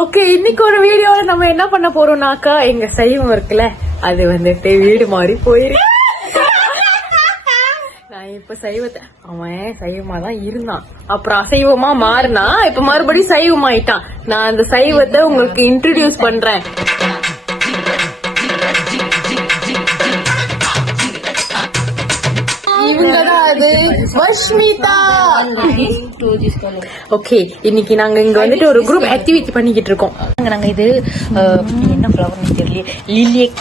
Okay, இன்னைக்கு ஒரு வீடியோல நம்ம என்ன பண்ண போறோம்னாக்கா, எங்க சைவம் இருக்குல்ல அது வந்துட்டு வீடு மாறி போயிருக்கு. நான் இப்ப சைவத்தை அவன் சைவமா தான் இருந்தான், அப்புறம் அசைவமா மாறினா, இப்ப மறுபடியும் சைவமாயிட்டான். நான் அந்த சைவத்தை உங்களுக்கு இன்ட்ரோடியூஸ் பண்றேன். ஓகே, இன்னைக்கு நாங்க இங்க வந்துட்டு ஒரு குரூப் ஆக்டிவிட்டி பண்ணிக்கிட்டு இருக்கோம். நாங்க இது என்ன ஃப்ளவர்னு தெரியல, லிலியக்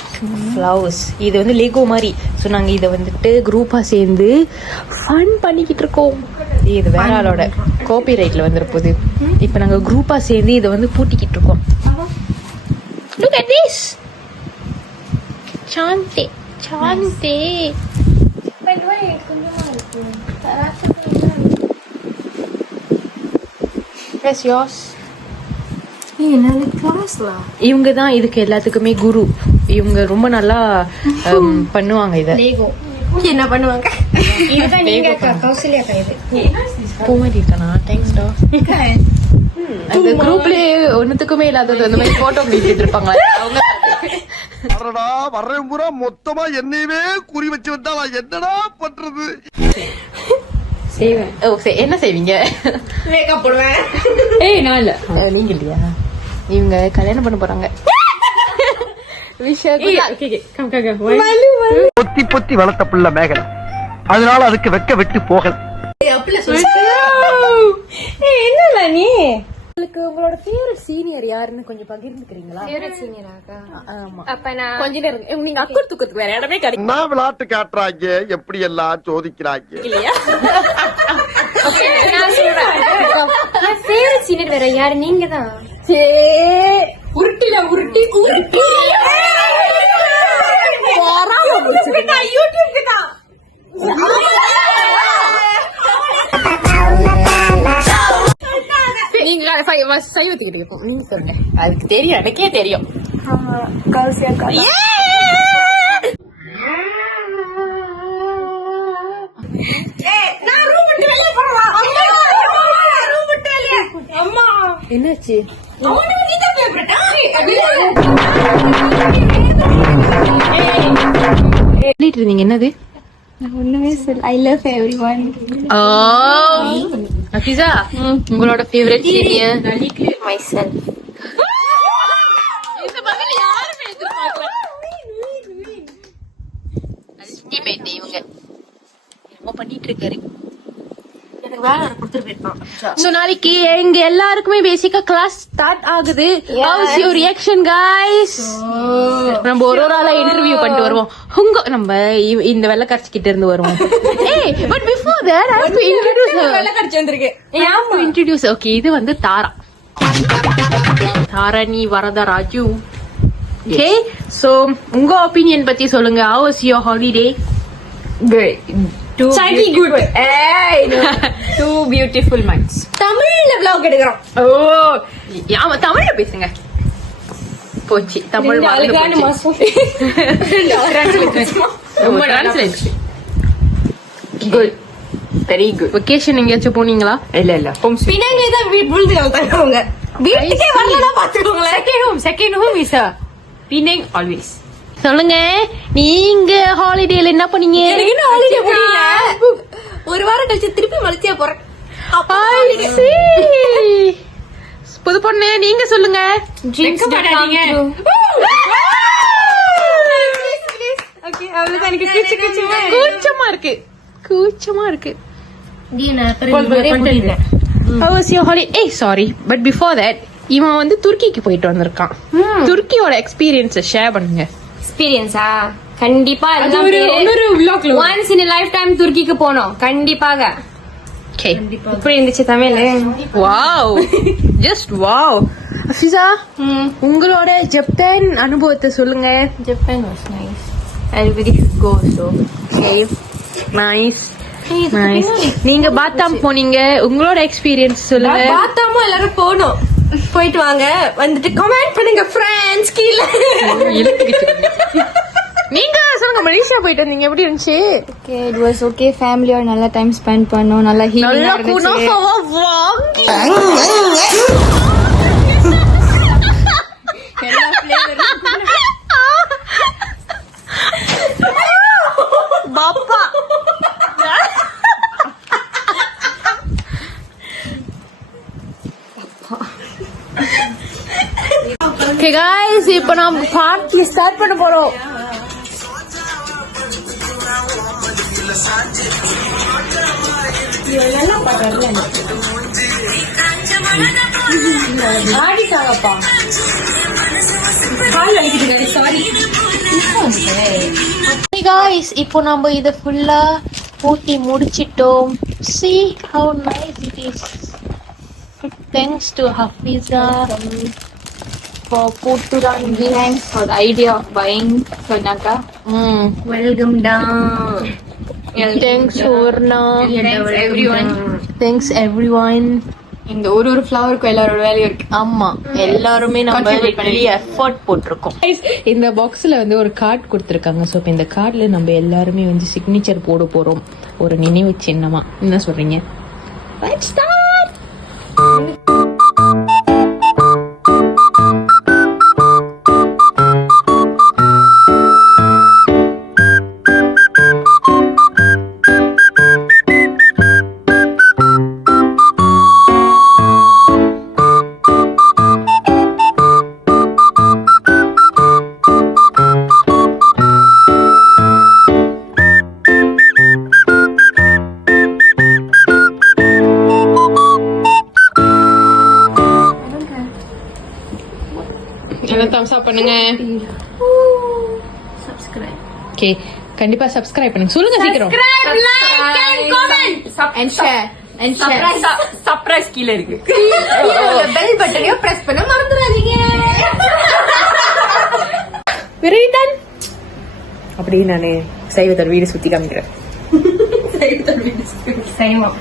ஃப்ளவர்ஸ். இது வந்து லெகோ மாதிரி. ஸோ நாங்க இதை வந்துட்டு குரூப்பா சேர்ந்து ஃபன் பண்ணிக்கிட்டு இருக்கோம். இது வேற ஆளோட காப்பிரைட்ல வந்துருப்போது. இப்ப நாங்க குரூப்பா சேர்ந்து இதை வந்து பூட்டிக்கிட்டு இருக்கோம். Look at this. சாந்தே சாந்தே. Yes, yours. இவங்க தான் இதுக்கு எல்லாத்துக்குமே குரு. இவங்க ரொம்ப நல்லா பண்ணுவாங்க. இத என்ன பண்ணுவாங்க? பூமாரி இருக்கானா? தேங்க்ஸ் டா. அந்த குரூப்லயே ஒன்னுத்துக்குமே இல்லாதது அந்த மாதிரி போட்டோ பிடிச்சிட்டு இருப்பாங்க. அவங்க வர்றேன் பூரா மொத்தமா என்னையவே குறி வச்சு வந்தா என்னடா பண்றது? செய்வேன். ஓ, என்ன செய்வீங்க? மேக்கப் போடுவேன். ஏய், நான் இல்ல. நீங்க இல்லையா? இவங்க கல்யாணம் பண்ண போறாங்க. பொத்தி பொத்தி வளர்த்த புள்ள மேகலை, அதனால அதுக்கு வெக்க வெட்டு போகல. என்ன நீ உங்களுக்கு உங்களோட ஃபேவரட் சீனியர் யாருன்னு கொஞ்சம் பகிர்ந்துக்கிறீங்களா? ஃபேவரட் சீனியராக்கா? ஆமா. அப்ப நான் கொஞ்ச நேரம் நீங்க அக்கர் தூக்கத்துக்கு வேற இடமே கிடைக்கும். நான் விளையாட்டு காட்டுறாங்க, எப்படி எல்லாம் சோதிக்கிறாங்க இல்லையா? நான் சொல்றேன், என் ஃபேவரட் சீனியர் வேற யாரு? நீங்க தான். உருட்டில உருட்டி உருட்டி யூடியூப்க்கு தான். நீங்க சைவத்துக்கிட்ட இருக்கும். நீங்க சொல்லுங்க. அதுக்கு தெரியும், எனக்கே தெரியும். என்னாச்சு? சொல்லிட்டு இருந்தீங்க என்னது? ஒண்ணுமே சொல்ல. I love everyone. அஃபிசா, உங்களோட ஃபேவரட் சீனியர்? மைசெல்ஃப். இந்த பதில் யாருமே எதிர்பார்க்கல. அல்டிமேட். இவங்க என்ன பண்ணிட்டு இருக்காரு? So, நாளைக்கு எங்க எல்லாருக்குமே பேசிக்கா கிளாஸ் ஸ்டார்ட் ஆகுது. How's your reaction guys? நம்ம ஒரு ஆளா இன்டர்வியூ பண்ணிட்டு வருவோம். நம்ம இந்த வெள்ளக்காரச்சி கிட்ட இருந்து வருவோம். Hey, but before that I have to introduce her. வெள்ளக்காரச்சி வந்திருக்கு. I introduce. Okay, இது வந்து தாரா. தாரணி வரதராஜு. Okay, so உங்க ஒபினியன் பத்தி சொல்லுங்க. How was your holiday? Good. Two beautiful months. தமிழ்ல vlog எடுக்கறோம். ஓ, ஆமா, தமிழ்ல பேசுங்க. போச்சு தமிழ் வார்த்தை போச்சு. Good, very good. வெக்கேஷன் எங்கேயாச்சும் போனீங்களா? இல்ல பின்னாடி தான் வீட்டுக்கு வந்தாங்க. வீட்டுக்கே வரலனா பாத்துக்கோங்க. செகண்ட் ஹோம் இஸ் பின்னாடி ஆல்வேஸ். சொல்லுங்க, நீங்க ஹாலிடேல என்ன பண்ணீங்க? எனக்கு என்ன ஹாலிடே முடியல. ஒரு வாரம் கழிச்சு திருப்பி மலேசியா போறேன். புது பொண்ணு, நீங்க சொல்லுங்க. கூச்சமா இருக்கு. சாரி, பட் பிஃபோர் தட் இவன் வந்து துருக்கிக்கு போயிட்டு வந்திருக்கான். துருக்கியோட எக்ஸ்பீரியன்ஸ் ஷேர் பண்ணுங்க. எக்ஸ்பீரியன்ஸா? கண்டிப்பா ஒன்ஸ் இன் லைஃப் டைம் துருக்கிக்கு போனோம் கண்டிப்பாக. இப்படி இருந்துச்சு தமிழ். Wow, just wow. அஃபிசா, உங்களோட ஜப்பான் அனுபவத்தை சொல்லுங்க. Japan was nice. everybody should go. So okay, nice. நீங்க பாத்தாம் போனீங்க, உங்களோட எக்ஸ்பீரியன்ஸ் சொல்லுங்க. பாத்தாமோ எல்லாரும் போனோம். போயிட்டு வாங்க, வந்துட்டு கமெண்ட் பண்ணுங்க ஃப்ரெண்ட்ஸ் கீழ. நீங்க சொல்லுங்க, மலேசியா போயிட்டு வந்தீங்க, எப்படி இருந்துச்சு? Okay, it was okay. ஃபேமிலியோட நல்ல டைம் ஸ்பெண்ட் பண்ணோம். நல்லா ஹீலிங்கா இருந்துச்சு. ஓகே गाइस இப்போ நாம பார்ட்டி ஸ்டார்ட் பண்ண போறோம். ஆடிட்டாங்கப்பா. கால் வலிக்குது சாரி. Hey guys இப்போ நம்ம இத ஃபுல்லா போட்டி முடிச்சிட்டோம். See how nice it is. Thanks to Hafiza for Putturangi. Thanks for the idea of buying Sonaka. Welcome down. Thanks Surna. Thanks everyone. Thanks everyone. இந்த ஒரு ஃப்ளவருக்கு எல்லாரோட வேலையும் இருக்கு. ஆமா எல்லாருமே நம்ம Contribute really எஃபோர்ட் போட்டிருக்கோம். இந்த பாக்ஸ்ல வந்து ஒரு கார்டு கொடுத்திருக்காங்க. சோ இந்த கார்டுல நம்ம எல்லாருமே வந்து சிக்னேச்சர் போட போறோம் ஒரு நினைவு சின்னமா. என்ன சொல்றீங்க? Let's start. எல்லாம் thumbs up பண்ணுங்க. ஓகே கண்டிப்பா சப்ஸ்கிரைப் பண்ணுங்க. சொல்லுங்க சீக்கிரம். And share. Surprise கீழ இருக்கு. பெல் பட்டனையும் பிரஸ் பண்ண மறந்துடாதீங்க. விரைடன் அப்படி நானே சைவத்தோட வீடு சுத்தி காமிக்கிறேன். செய்வோம்.